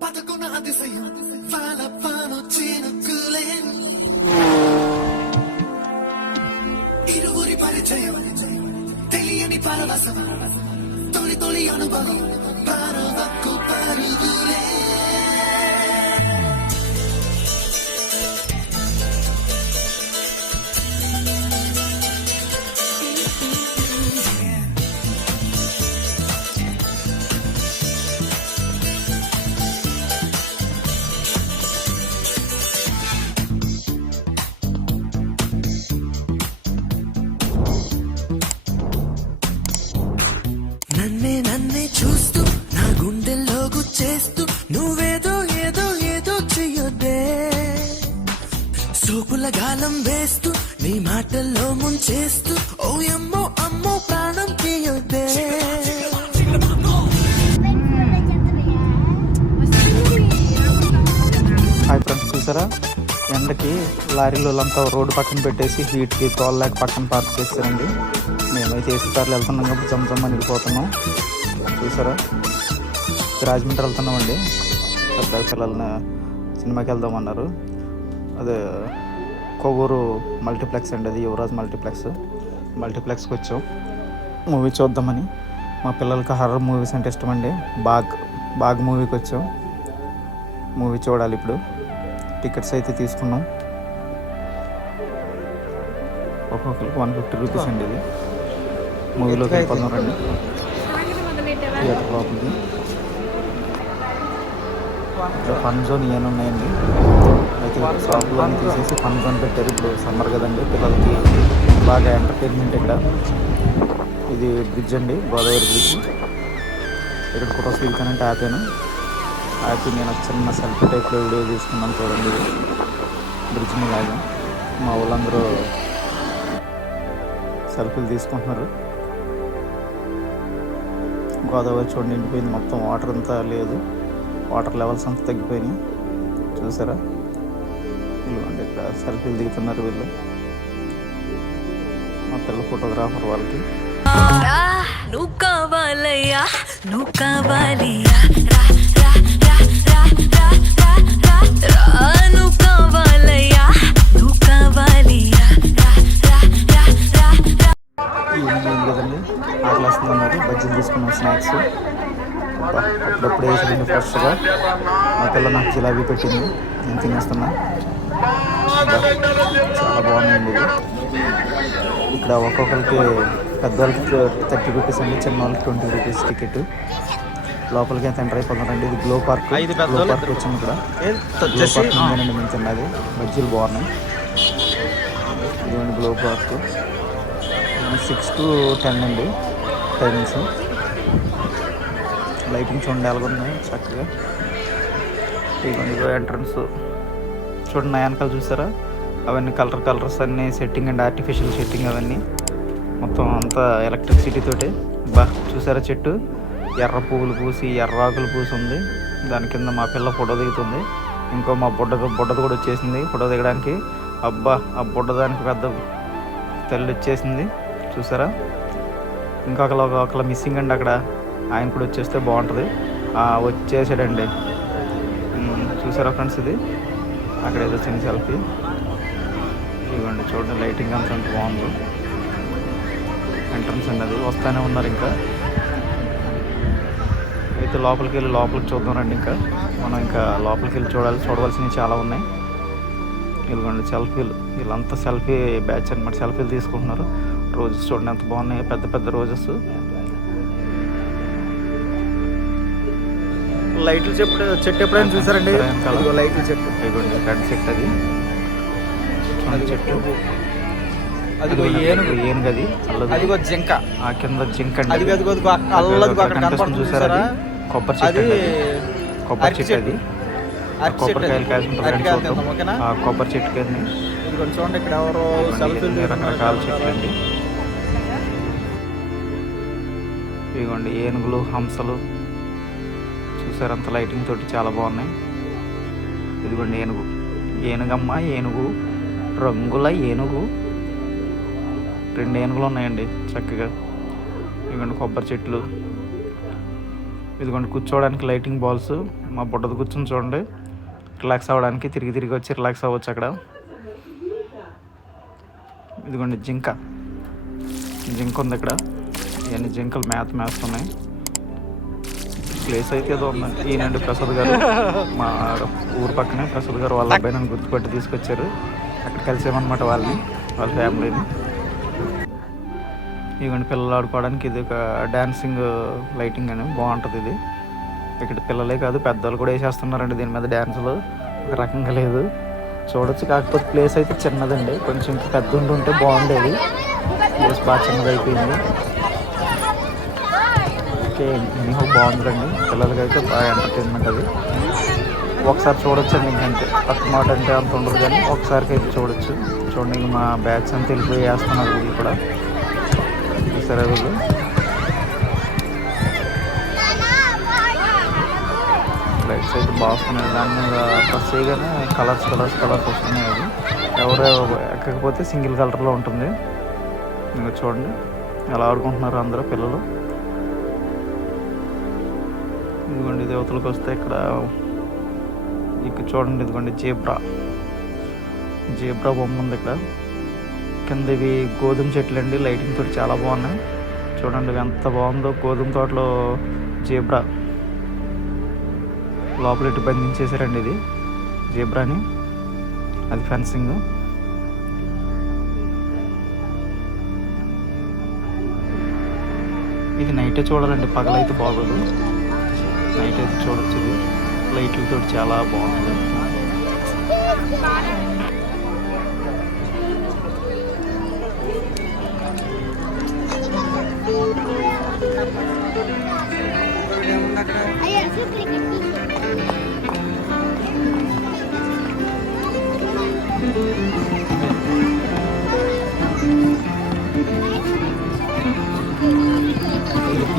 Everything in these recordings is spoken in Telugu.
బతుకున్న అతిశయం వానపాను చినుకులే ఇరువురి పరిచయం తెలియని పరవశం తొలి తొలి అనుభవం పరువకు పరుగులే నన్నే చూస్తూ నా గుండెల్లో గుచ్చేస్తూ నువ్వేదో ఏదో ఏదో చెయ్యొద్దే సోకుల గాలం వేస్తూ నీ మాటల్లో ముంచేస్తూ ఓ అమ్మో అమ్మో ప్రాణం తీయొద్దే హాయ్ ఫ్రెండ్స్, చూసారా ఎండకి లారీలంతా రోడ్డు పక్కన పెట్టేసి హీట్కి తోలలేక పక్కన పార్క్ చేస్తారండి. మేమైతే ఏసీ కార్లు వెళ్తున్నాం కాబట్టి జమ్మని వెళ్ళిపోతున్నాం. చూసారా రాజమండ్రి వెళ్తున్నామండి. పెద్ద పిల్లల్ని సినిమాకి వెళ్దామన్నారు. అదే కొవ్వూరు మల్టీప్లెక్స్ అండి, అది యువరాజ్ మల్టీప్లెక్స్కి వచ్చాం మూవీ చూద్దామని. మా పిల్లలకి హర్రర్ మూవీస్ అంటే ఇష్టం అండి. బాగ్ మూవీకి వచ్చాం. మూవీ చూడాలి ఇప్పుడు. టికెట్స్ అయితే తీసుకున్నాం. ఒక్కొక్కరికి 150 రూపీస్ అండి. ఇది మూవీలోకి వెళ్ళిపోతున్నాం రండి థియేటర్ లోపలికి. ఇక్కడ ఫన్ జోన్ ఇవన్నీ ఉన్నాయండి. అయితే షాపులో అన్నీ తీసేసి ఫన్ జోన్ పెట్టారు. ఇప్పుడు సమ్మర్ కదండి, పిల్లలకి బాగా ఎంటర్టైన్మెంట్. ఇక్కడ ఇది బ్రిడ్జ్ అండి, గోదావరి బ్రిడ్జ్. ఇక్కడ ఫొటోస్ దిగుతానంటే ఆపాను. నేను చిన్న సెల్ఫీ టైప్లో వీడియో తీసుకున్నాను చూడండి. బ్రిడ్జ్ మీద లాగా మా వాళ్ళందరూ సెల్ఫీలు తీసుకుంటున్నారు. గోదావరి చూడండి నిండిపోయింది మొత్తం. వాటర్ అంతా లేదు, వాటర్ లెవెల్స్ అంతా తగ్గిపోయినాయి. చూసారా వీళ్ళు అంటే ఇక్కడ సెల్ఫీలు దిగుతున్నారు వీళ్ళు. మా పిల్ల ఫోటోగ్రాఫర్ వాళ్ళకి. నువ్వు కావాలయ్యా నువ్వు కావాలి కదండి. ఆకలిస్తున్నారు, బజ్జీలు తీసుకున్నాం, స్నాక్స్. అప్పుడప్పుడు వేసింది ఫ్రెష్గా. మా పిల్ల నాకు జిలాబీ పెట్టింది, నేను తినేస్తున్నా. చాలా బాగుందండి ఇది. ఇక్కడ ఒక్కొక్కరికి పెద్దవాళ్ళకి 30 రూపీస్ అండి, చిన్న వాళ్ళకి 20 రూపీస్ టికెట్. లోపలికి ఎంత ఎంటర్ అయిపోతున్నారండి. ఇది గ్లో పార్క్ వచ్చాము. ఇక్కడ ఉందేనండి మేము తిన్నది. బజ్జీలు బాగున్నాయి. ఇదిగోండి గ్లో పార్క్. 6 to 10 అండి టైమింగ్స్. లైటింగ్స్ చూడండి ఎలాగున్నాయి చక్కగా. ఇదిగోండి ఎంట్రన్స్ చూడండి. వెనకాల చూసారా అవన్నీ కలర్స్ అన్నీ సెట్టింగ్ అండి, ఆర్టిఫిషియల్ సెట్టింగ్ అవన్నీ. మొత్తం అంతా ఎలక్ట్రిసిటీ తోటి. చూసారా చెట్టు ఎర్ర పువ్వులు పూసి ఎర్ర ఆకులు పూసి ఉంది. దాని కింద మా పిల్ల ఫోటో దిగుతుంది. ఇంకో మా బుడ్డది కూడా వచ్చేసింది ఫోటో దిగడానికి. ఆ బుడ్డదానికి పెద్ద తెల్లు వచ్చేసింది. చూసారా ఒకళ్ళ మిస్సింగ్ అండి అక్కడ. ఆయన కూడా వచ్చేస్తే బాగుంటుంది. వచ్చేసాడండి. చూసారా ఫ్రెండ్స్, ఇది అక్కడ ఏదో చిన్న సెల్ఫీ. ఇవ్వండి చూడండి, లైటింగ్ అంతా బాగుంది. ఎంట్రన్స్ అండి, అది వస్తూనే ఉన్నారు. ఇంకా అయితే లోపలికి చూద్దాం రండి. మనం ఇంకా లోపలికి వెళ్ళి చూడవలసినవి చాలా ఉన్నాయి. ఇదిగోండి సెల్ఫీలు, వీళ్ళంతా సెల్ఫీ బ్యాచ్ అనమాట. సెల్ఫీలు తీసుకుంటున్నారు. రోజెస్ చూడండి ఎంత బాగున్నాయి, పెద్ద పెద్ద రోజెస్. లైట్లు చెట్టు ఎప్పుడైనా చూసారండి? లైట్లు చెట్టు, ఇదిగోండి రెడ్ చెట్టు, అది చెట్టు. అదిగో ఏనుగు, అది అదిగో జింక, ఆ కింద జింక అండి. చూసారా కొబ్బరి చెట్టు, కొబ్బరి చెట్టు. అది కొబ్బరికాయలు కాసుకుంటారు. ఆ కొబ్బరి చెట్టు కింద చూడండి ఇక్కడ ఎవరో రకరకాల చెట్లు అండి. ఇదిగోండి ఏనుగులు, హంసలు. చూసారు అంత లైటింగ్ తోటి చాలా బాగున్నాయి. ఇదిగోండి ఏనుగమ్మ, ఏనుగు, రంగుల ఏనుగు. 2 ఏనుగులు ఉన్నాయండి చక్కగా. ఇదిగోండి కొబ్బరి చెట్లు. ఇదిగోండి కూర్చోవడానికి లైటింగ్ బాల్స్, మా బుడ్డది కూర్చొని చూడండి రిలాక్స్ అవ్వడానికి, తిరిగి తిరిగి వచ్చి రిలాక్స్ అవ్వచ్చు అక్కడ. ఇదిగోండి జింక ఉంది ఇక్కడ, ఇవన్నీ జింకలు మేస్తున్నాయి. ప్లేస్ అయితే ఏదో ఉందండి. ఈయనండి ప్రసాద్ గారు, మా ఊరు పక్కనే ప్రసాద్ గారు వాళ్ళ అబ్బాయి నన్ను గుర్తుపట్టి తీసుకొచ్చారు. అక్కడ కలిసామన్నమాట వాళ్ళ ఫ్యామిలీని. ఇవన్నీ పిల్లలు ఆడుకోవడానికి ఇది ఒక డ్యాన్సింగ్ లైటింగ్ అని బాగుంటుంది. ఇది ఇక్కడ పిల్లలే కాదు పెద్దవాళ్ళు కూడా వేసేస్తున్నారండి దీని మీద డ్యాన్సులు. ఒక రకంగా లేదు చూడొచ్చు, కాకపోతే ప్లేస్ అయితే చిన్నదండి. కొంచెం ఇంకా పెద్ద ఉంటే బాగుండేది. ప్లేస్ బాగా చిన్నది అయిపోయింది. ఓకే మీకు బాగుందండి, పిల్లలకైతే బాగా ఎంటర్టైన్మెంట్ అది. ఒకసారి చూడొచ్చండి, ఇంకంతే. పక్క మాట అంటే అంత ఉండదు కానీ ఒకసారికి అయితే చూడొచ్చు. చూడండి ఇంక మా బ్యాగ్స్ అంతా వెళ్ళిపోయి వేస్తున్నారు వీళ్ళు కూడా. చూసారా వీళ్ళు లైట్స్ అయితే బాగున్నాయి. దాని మీద ప్రెస్ చేయగానే కలర్స్ వస్తున్నాయి. అది ఎవరు ఎక్కకపోతే సింగిల్ కలర్లో ఉంటుంది. ఇంకా చూడండి ఎలా ఆడుకుంటున్నారు అందరూ పిల్లలు. ఇదిగోండి దేవతలకు వస్తే ఇక్కడ చూడండి, ఇదిగోండి జీబ్రా బొమ్మ ఉంది ఇక్కడ. కింద ఇవి గోధుమ చెట్లు అండి, లైటింగ్ తోటి చాలా బాగున్నాయి. చూడండి ఎంత బాగుందో, గోధుమ తోటలో జీబ్రా లోపల ఇటు బంధించేసారండి. ఇది జీబ్రాని, అది ఫెన్సింగ్. ఇది నైటే చూడాలండి, పగలైతే బాగోదు. నైట్ అయితే చూడొచ్చు. ఇది లైట్లతో చాలా బాగుంది.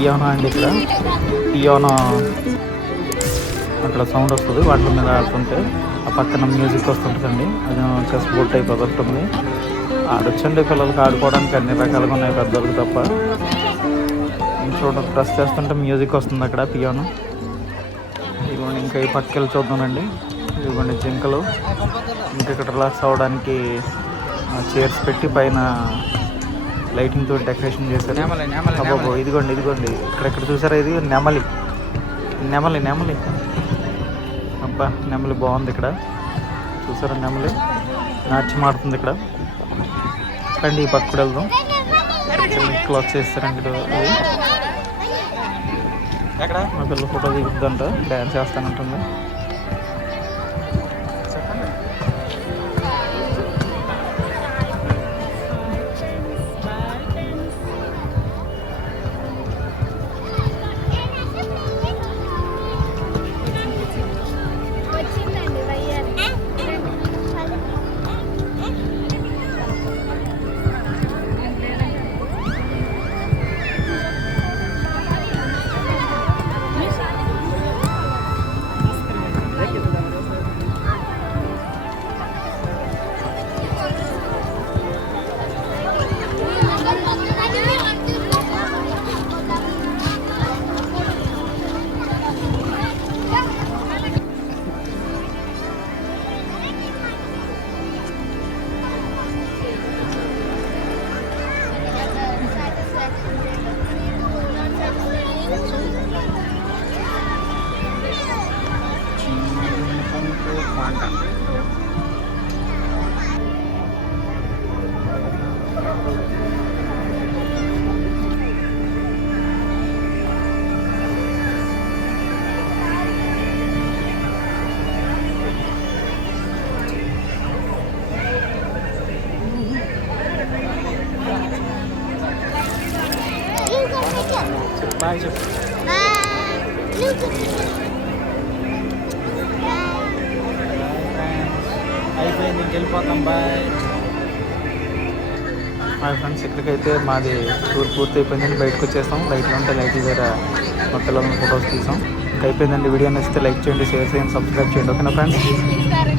పియానో అండి, ఇక్కడ పియానో అక్కడ సౌండ్ వస్తుంది. వాటి మీద ఆడుతుంటే ఆ పక్కన మ్యూజిక్ వస్తుంటుందండి. అది చెస్ బోర్డ్ టైప్ వదులుతుంది. ఆడొచ్చండి పిల్లలకి ఆడుకోవడానికి, అన్ని రకాలుగా ఉన్నాయి పెద్దలకు తప్ప. చూడండి ప్రెస్ చేస్తుంటే మ్యూజిక్ వస్తుంది అక్కడ పియానో. ఇదిగోండి ఇంకా ఈ పక్కకెళ్ళి చూద్దామండి. ఇదిగోండి జింకలు. ఇంకా ఇక్కడ రిలాక్స్ అవ్వడానికి చైర్స్ పెట్టి పైన లైటింగ్ తోటి డెకరేషన్ చేశారు. అబ్బో ఇదిగోండి ఇక్కడ చూసారా, ఇది నెమలి. అబ్బా నెమలి బాగుంది ఇక్కడ. చూసారా నెమలి నాట్యం ఆడుతుంది ఇక్కడ. రండి ఈ పక్క వెళ్దాం. క్లాత్ చేస్తారండి. మా పిల్లల ఫోటో దిగుద్దంట, డ్యాన్స్ చేస్తానంటుంది. బాయ్ చెప్పు. అయిపోయింది, ఇంకెళ్ళిపోతాం. Bye friends. ఇక్కడికైతే మాది టూర్ పూర్తి అయిపోయిందండి. బయటకు వచ్చేస్తాం. లైట్లు ఉంటే లైట్లు దగ్గర మా పిల్లల ఫొటోస్ తీసాం. ఇంకా అయిపోయిందండి. వీడియో నచ్చితే లైక్ చేయండి, షేర్ చేయండి, సబ్స్క్రైబ్ చేయండి. ఓకేనా ఫ్రెండ్స్.